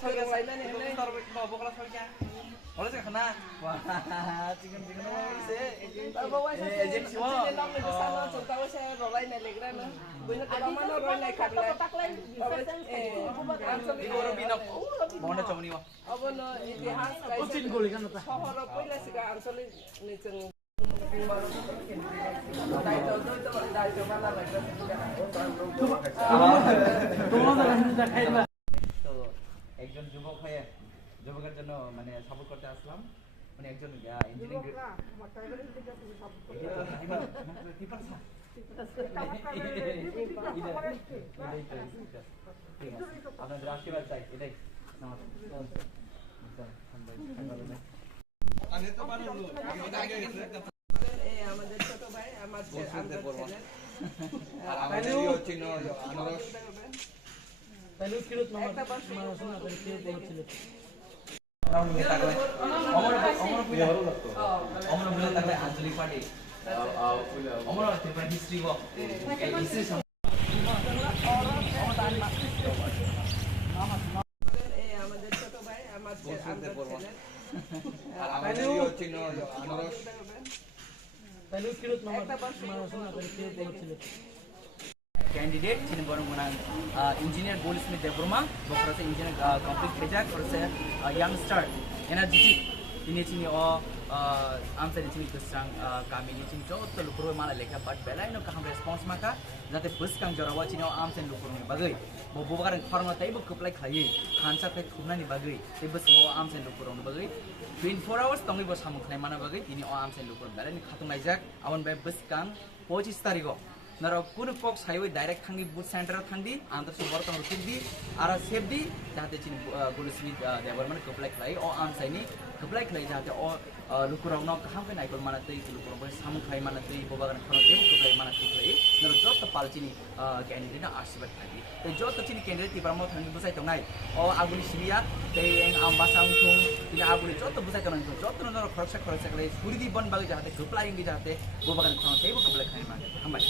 Oleh saya kena. Wah, chicken apa sih? Agensi sana tahu saya rolai nelegra na. Bukan kalau mana rolai kabla. Orang binak. Mau na cuma ni wah. Abo no itihas kaisa. Ucin guli kan apa? Sohor pila siga ansoli niceng. Dai to mana lagi. তোমাদের রান্না খাইবা তো একজন যুবক হয়ে যুবকের জন্য মানে সাপোর্ট করতে আসলাম মানে একজন ইঞ্জিনিয়ারিং আপনাদের আশীর্বাদ চাই এটাই আমাদের ছোট ভাই আমার তাহলে কিরত মামা শোনা করে কে বলছিল অমর বলে থাকলে আঞ্চলিক পার্টি অমর ত্রিপুরা হিস্ট্রি ওয়াক হিস্ট্রি আমাদের ছোট ভাই আমার তাহলে কিরত মামা শোনা করে কে বলছিল candidate sini borong menang engineer Goldsmith Debroma bokra se engineer complete project or se youngster energetic ini sini am se sini kusang kami ni sini jauh tu lukuro malah lekha but belai no kaham response maka jate bus kang jarawa sini am se lukuro ni bagai bo bokaran farma tai bo kuplai khai khansa pe khumna ni bagai te bus mo am se lukuro ni bagai 24 hours tongi bo samuk khai mana bagai ini am se lukuro belai ni khatung laijak awan bai bus kang 25 tarikh नर कुन पक्ष highway direct थांगी booth centre थांगी आंध्र से वर्तमान रुकिक दी आरा safe दी जहाते चिन गुलस्मिथ देवरमन कपलाय खलाई ओ आम साइनी कपलाय खलाई जहाते ओ लुकुराव न कहां पे नाइकल मानते लुकुराव पे सामु खलाई मानते बोबागन खनो देव कपलाय मानते खलाई नर जत पालचिनी कैंडिडेट आशीर्वाद थागी ते जत चिनी कैंडिडेट तिब्रामो थांगी बुसाय तंनाय ओ आगुनि सिरिया ते आम बासाम थुं तिना आगुनि जत बुसाय तंनाय जत नर खरसा खरसा खलाई सुरिदि बन बागे जहाते कपलाय इंगी जहाते बोबागन खनो देव कपलाय खलाई मान हामबाय